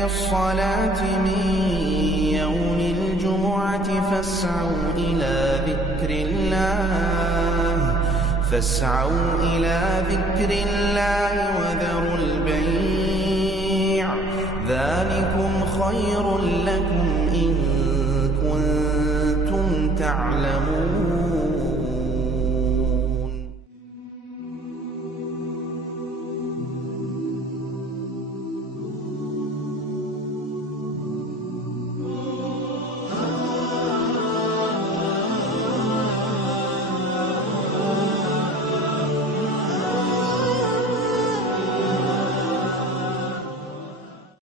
للصلاة من يوم الجمعة فاسعوا إلى ذكر الله وذروا البيع ذلكم خير لكم